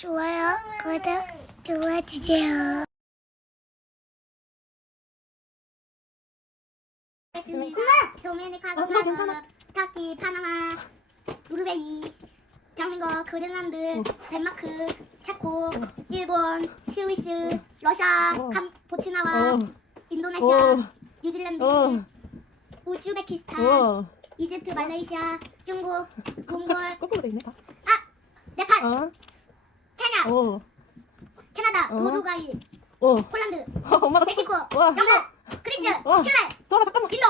좋아요, 구독 엄마 괜찮아? 터키, 파나마, 우루베이, 대한민국, 그린란드, 덴마크, 체코, 일본, 스위스, 러시아, 어. 캄보치나와, 어. 인도네시아, 오. 뉴질랜드, 어. 우즈베키스탄, 어. 이집트, 말레이시아, 중국, 몽골, 거꾸로 돼 있네 다. 아, 네팔, 어. 어. 캐나다, 어. 우루과이, 어. 폴란드, 어, 엄마가 멕시코, 와. 영국, 그리스, 어. 칠레, 도와라 잠깐만. 인도,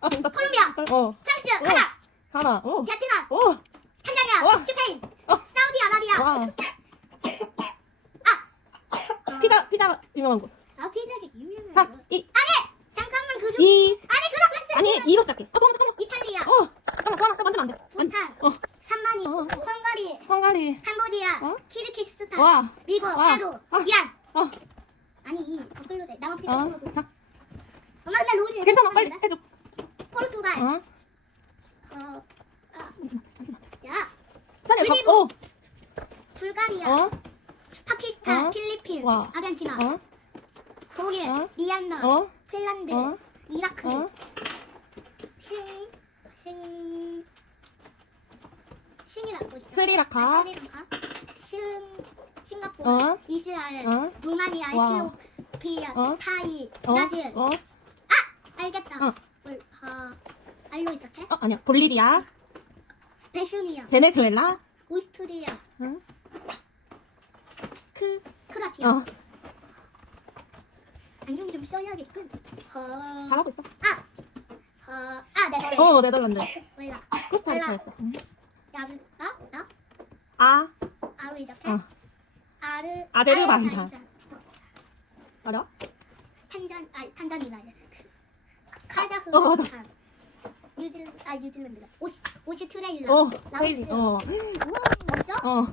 아, 나. 콜롬비아, 어. 프랑스, 어. 가나, 하나. 어. 베트남, 어. 탄자니아, 와. 스페인, 어. 사우디아라비아. 와. 아, 피자 피자 유명한 곳. 아 피자가 유명해요. 3 2 아니, 잠깐만 그럼. 2 아니 그럼 한 아니 2로 시작해. 어, 잠깐만 잠깐만. 이탈리아, 어. 잠깐만 도와라. 만지면 안 돼. 안 돼. 부탄, 어. 산마니, 어. 헝가리, 헝가리. 캄보디아, 어? 키르기스스탄, 와. 미국, 와. 페루, 어. 이란. 어. 아니 거꾸로 돼. 나만 피자 어. 자. 엄마 나 로즈. 괜찮아. 빨리 해 줘. 포르투갈. 어. 어. 아. 야, 선이 더. 어. 불가리아, 어. 파키스탄, 어? 필리핀, 와. 아르헨티나, 어. 독일, 어? 미얀마, 어. 핀란드, 어. 이라크, 어. 신, 신, 신이라고 있어. 스리라카. 아, 스리랑카, 신, 싱가포르, 어. 이스라엘, 어. 루마니아, 와. 에티오피아, 어. 타이, 어. 브라질. 어. 알겠다. 어. 뭘, 어, 알로 시작해? 어 아니야. 볼리비아. 베슈니아, 베네수엘라. 오스트리아, 응. 크, 크로아티아. 어. 안경 좀 써야겠군. 어, 잘하고 있어. 아, 어, 아, 네덜란드. 어 네덜란드. 몰라. 코스타리카였어. 응. 야르, 나, 나, 아. 아로 시작해. 어. 아르, 아제르바이잔. 아르바이잔. 어려워? 탄잔, 아, 탄자니아. 카자흐, 어, 맞아. 뉴질랜드, 아, 뉴질랜드가. 오시, 오시트레일라. 어. 라오스. 어. 멋있어? 어.